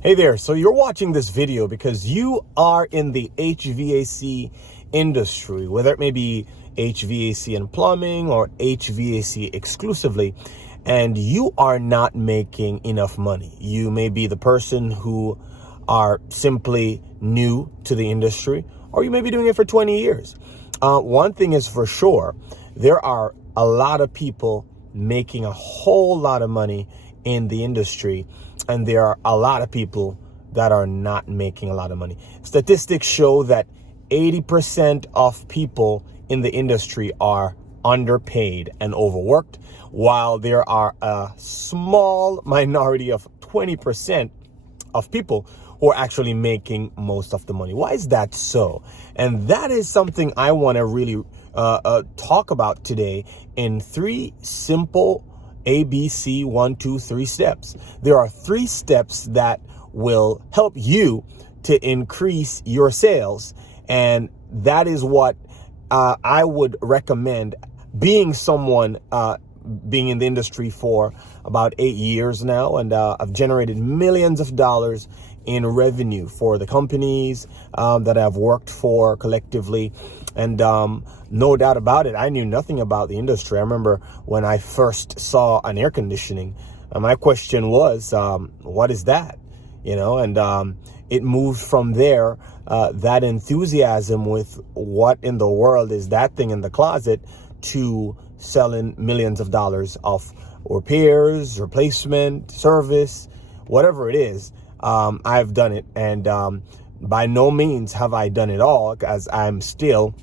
Hey there, so you're watching this video because you are in the HVAC industry, whether it may be HVAC and plumbing or HVAC exclusively, and you are not making enough money. You may be the person who are simply new to the industry, or you may be doing it for 20 years. One thing is for sure, there are a lot of people making a whole lot of money in the industry, and there are a lot of people that are not making a lot of money. Statistics show that 80% of people in the industry are underpaid and overworked, while there are a small minority of 20% of people who are actually making most of the money. Why is that so? And that is something I want to really talk about today in three simple ABC 1, 2, 3 steps. There are 3 steps that will help you to increase your sales, and that is what I would recommend. Being someone being in the industry for about 8 years now, and I've generated millions of dollars in revenue for the companies that I've worked for collectively. And no doubt about it, I knew nothing about the industry. I remember when I first saw an air conditioning, my question was, what is that? And it moved from there, that enthusiasm with what in the world is that thing in the closet, to selling millions of dollars of repairs, replacement, service, whatever it is. I've done it, and by no means have I done it all, as I'm still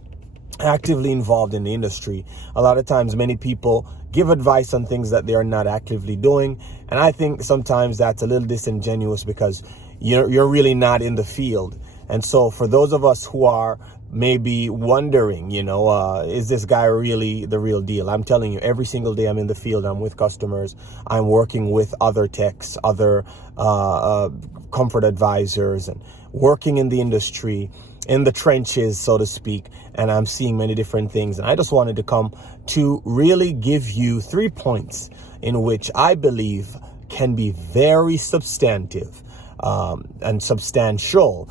actively involved in the industry. A lot of times many people give advice on things that they are not actively doing, and I think sometimes that's a little disingenuous because you're really not in the field. And so for those of us who are maybe wondering, is this guy really the real deal? I'm telling you, every single day I'm in the field, I'm with customers, I'm working with other techs, other comfort advisors, and working in the industry, in the trenches, so to speak, and I'm seeing many different things. And I just wanted to come to really give you 3 points in which I believe can be very substantive and substantial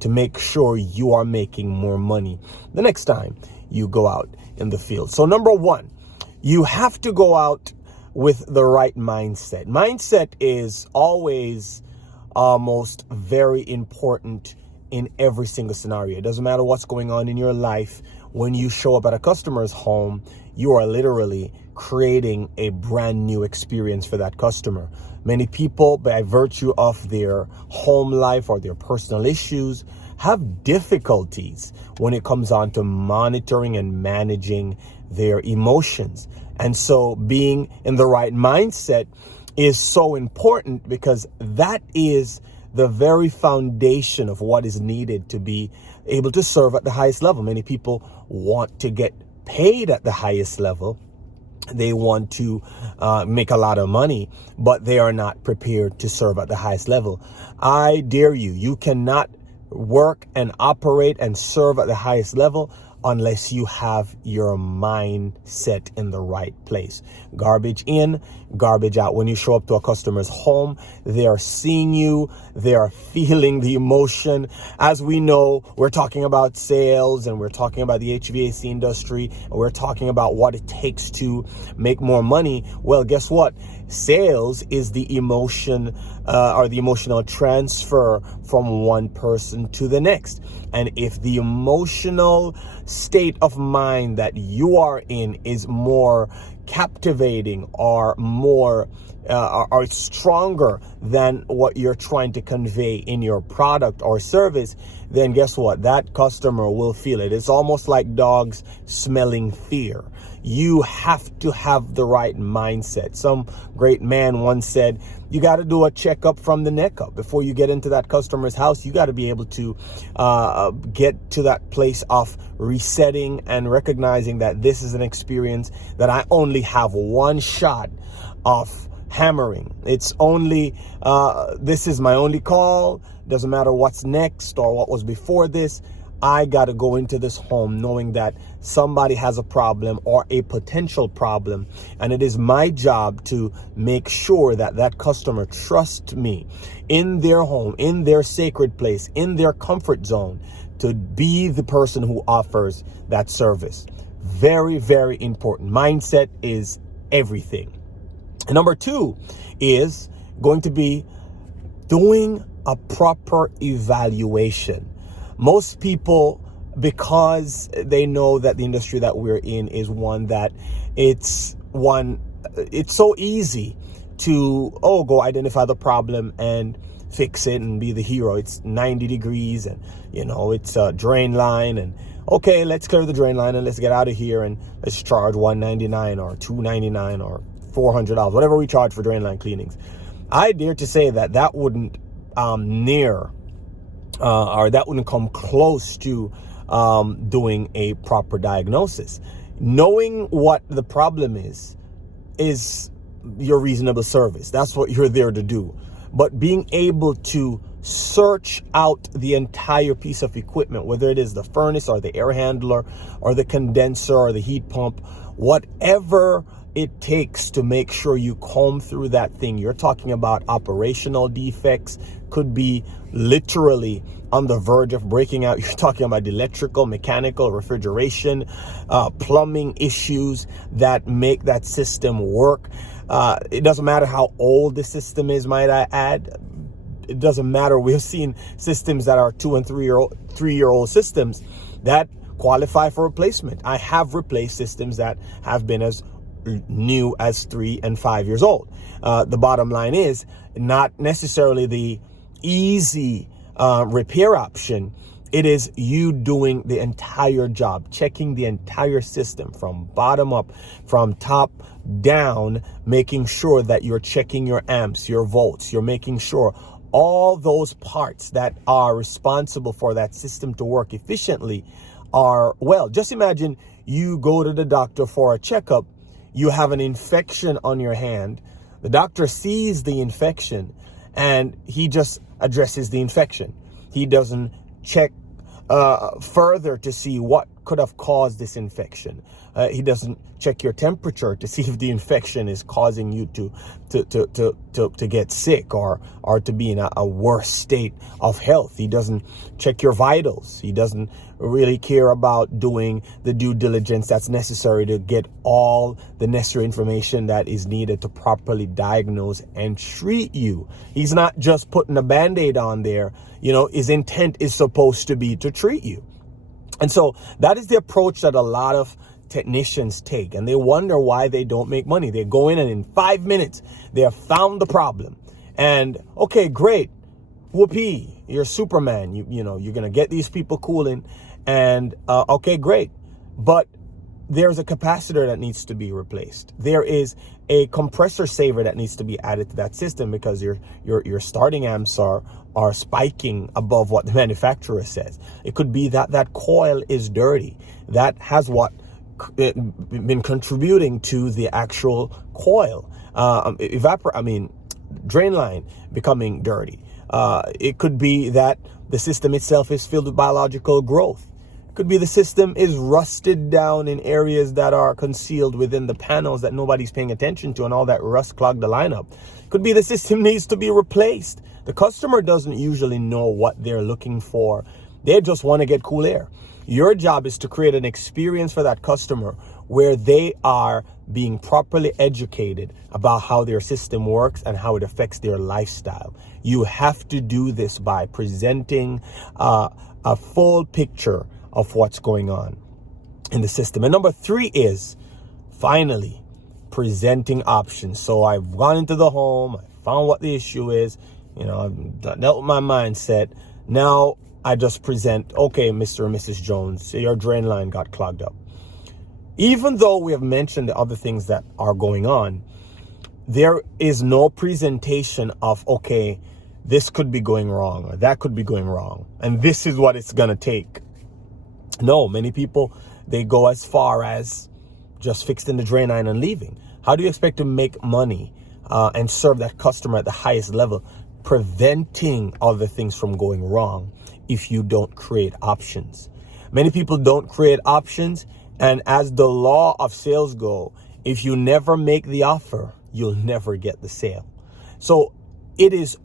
to make sure you are making more money the next time you go out in the field. So number 1, you have to go out with the right mindset. Mindset is always almost very important in every single scenario. It doesn't matter what's going on in your life. When you show up at a customer's home, you are literally creating a brand new experience for that customer. Many people, by virtue of their home life or their personal issues, have difficulties when it comes on to monitoring and managing their emotions. And so being in the right mindset is so important, because that is the very foundation of what is needed to be able to serve at the highest level. Many people want to get paid at the highest level. They want to make a lot of money, but they are not prepared to serve at the highest level. I dare you, you cannot work and operate and serve at the highest level unless you have your mindset in the right place. Garbage in, garbage out. When you show up to a customer's home, they are seeing you, they are feeling the emotion. As we know, we're talking about sales, and we're talking about the HVAC industry, and we're talking about what it takes to make more money. Well, guess what? Sales is the emotion or the emotional transfer from one person to the next. And if the emotional state of mind that you are in is more captivating or more or stronger than what you're trying to convey in your product or service, then guess what? That customer will feel it. It's almost like dogs smelling fear. You have to have the right mindset. Some great man once said, you got to do a checkup from the neck up. Before you get into that customer's house, you got to be able to get to that place of resetting and recognizing that this is an experience that I only have one shot of hammering. It's only, this is my only call. Doesn't matter what's next or what was before this. I got to go into this home knowing that somebody has a problem or a potential problem, and it is my job to make sure that that customer trusts me in their home, in their sacred place, in their comfort zone, to be the person who offers that service. Very, very important. Mindset is everything. And number 2 is going to be doing a proper evaluation. Most people, because they know that the industry that we're in is one that it's so easy to go identify the problem and fix it and be the hero. It's 90 degrees and it's a drain line, and okay, let's clear the drain line and let's get out of here and let's charge $199 or $299 or $400, whatever we charge for drain line cleanings. I dare to say that wouldn't that wouldn't come close to doing a proper diagnosis. Knowing what the problem is your reasonable service. That's what you're there to do. But being able to search out the entire piece of equipment, whether it is the furnace or the air handler or the condenser or the heat pump, whatever it takes to make sure you comb through that thing. You're talking about operational defects, could be literally on the verge of breaking out. You're talking about electrical, mechanical, refrigeration, plumbing issues that make that system work. It doesn't matter how old the system is, might I add. It doesn't matter. We've seen systems that are 2 and 3-year-old systems that qualify for replacement. I have replaced systems that have been as new as 3 and 5 years old. The bottom line is not necessarily the easy repair option. It is you doing the entire job, checking the entire system from bottom up, from top down, making sure that you're checking your amps, your volts, you're making sure all those parts that are responsible for that system to work efficiently are well. Just imagine you go to the doctor for a checkup. You have an infection on your hand. The doctor sees the infection and he just addresses the infection. He doesn't check further to see what could have caused this infection. He doesn't check your temperature to see if the infection is causing you to get sick or to be in a worse state of health. He doesn't check your vitals. He doesn't really care about doing the due diligence that's necessary to get all the necessary information that is needed to properly diagnose and treat you. He's not just putting a Band-Aid on there. His intent is supposed to be to treat you. And so that is the approach that a lot of technicians take, and they wonder why they don't make money. They go in and in 5 minutes, they have found the problem. And okay, great. Whoopee, you're Superman. You're going to get these people cooling and okay, great. But there's a capacitor that needs to be replaced. There is a compressor saver that needs to be added to that system because your starting amps are spiking above what the manufacturer says. It could be that coil is dirty. That has been contributing to the actual coil. Drain line becoming dirty. It could be that the system itself is filled with biological growth. Could be the system is rusted down in areas that are concealed within the panels that nobody's paying attention to, and all that rust clogged the lineup. Could be the system needs to be replaced. The customer doesn't usually know what they're looking for. They just want to get cool air. Your job is to create an experience for that customer where they are being properly educated about how their system works and how it affects their lifestyle. You have to do this by presenting a full picture of what's going on in the system. And number 3 is finally presenting options. So I've gone into the home, I found what the issue is, I've dealt with my mindset. Now I just present, okay, Mr. and Mrs. Jones, your drain line got clogged up. Even though we have mentioned the other things that are going on, there is no presentation of, okay, this could be going wrong or that could be going wrong, and this is what it's going to take. No, many people, they go as far as just fixing the drain line and leaving. How do you expect to make money and serve that customer at the highest level? Preventing other things from going wrong if you don't create options. Many people don't create options, and as the law of sales go, if you never make the offer, you'll never get the sale. So it is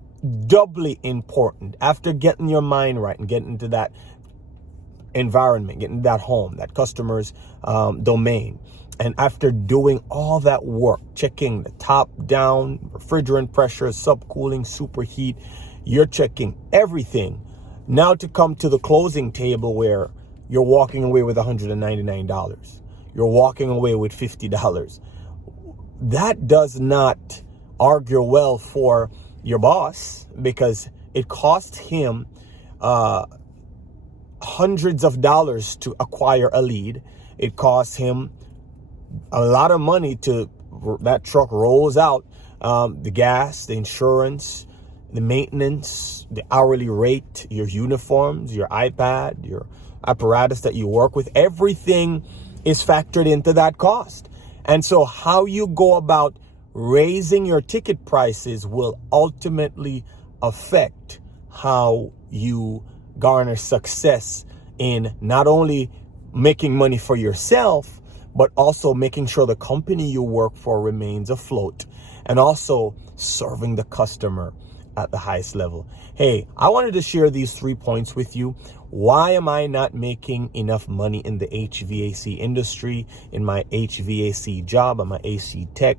doubly important after getting your mind right and getting into that environment, getting that home, that customer's domain. And after doing all that work, checking the top down, refrigerant pressure, subcooling, superheat, you're checking everything. Now to come to the closing table where you're walking away with $199. You're walking away with $50. That does not argue well for your boss, because it costs him hundreds of dollars to acquire a lead. It costs him a lot of money to, that truck rolls out, the gas, the insurance, the maintenance, the hourly rate, your uniforms, your iPad, your apparatus that you work with, everything is factored into that cost. And so how you go about raising your ticket prices will ultimately affect how you garner success in not only making money for yourself, but also making sure the company you work for remains afloat, and also serving the customer at the highest level. Hey, I wanted to share these 3 points with you. Why am I not making enough money in the HVAC industry, in my HVAC job? I'm an AC tech.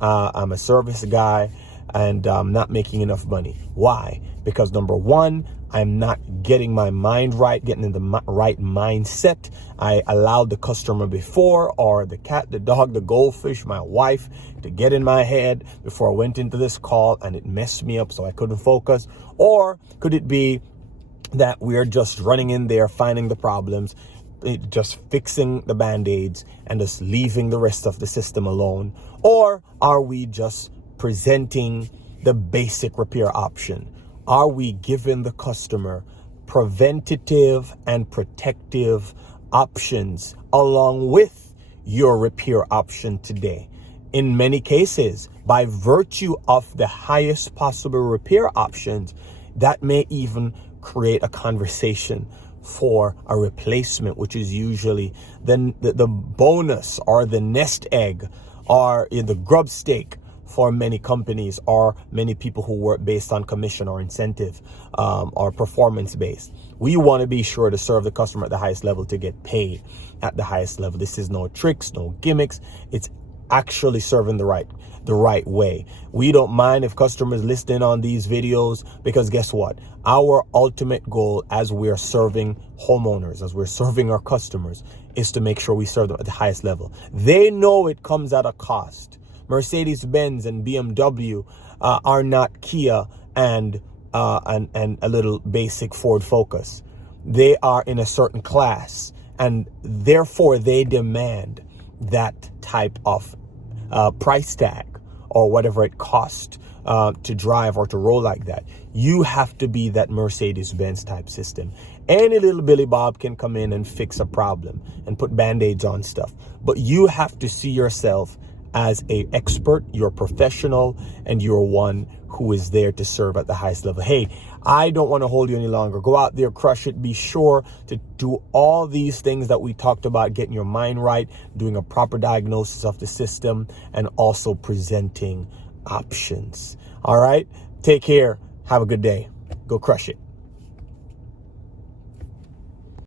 I'm a service guy, and I'm not making enough money. Why? Because number one, I'm not getting my mind right, getting in the right mindset. I allowed the customer before, or the cat, the dog, the goldfish, my wife, to get in my head before I went into this call, and it messed me up so I couldn't focus. Or could it be that we're just running in there, finding the problems, just fixing the band-aids and just leaving the rest of the system alone? Or are we just presenting the basic repair option? Are we giving the customer preventative and protective options along with your repair option today? In many cases, by virtue of the highest possible repair options, that may even create a conversation for a replacement, which is usually the bonus or the nest egg or the grub stake for many companies or many people who work based on commission or incentive or performance based. We want to be sure to serve the customer at the highest level to get paid at the highest level. This is no tricks, no gimmicks. It's actually serving the right way. We don't mind if customers listen on these videos, because guess what? Our ultimate goal as we're serving homeowners, as we're serving our customers, is to make sure we serve them at the highest level. They know it comes at a cost. Mercedes-Benz and BMW are not Kia and a little basic Ford Focus. They are in a certain class, and therefore they demand that type of price tag or whatever it costs to drive or to roll like that. You have to be that Mercedes-Benz type system. Any little Billy Bob can come in and fix a problem and put band-aids on stuff, but you have to see yourself as an expert. You're a professional, and you're one who is there to serve at the highest level. Hey, I don't want to hold you any longer. Go out there, crush it. Be sure to do all these things that we talked about, getting your mind right, doing a proper diagnosis of the system, and also presenting options. All right, take care. Have a good day. Go crush it.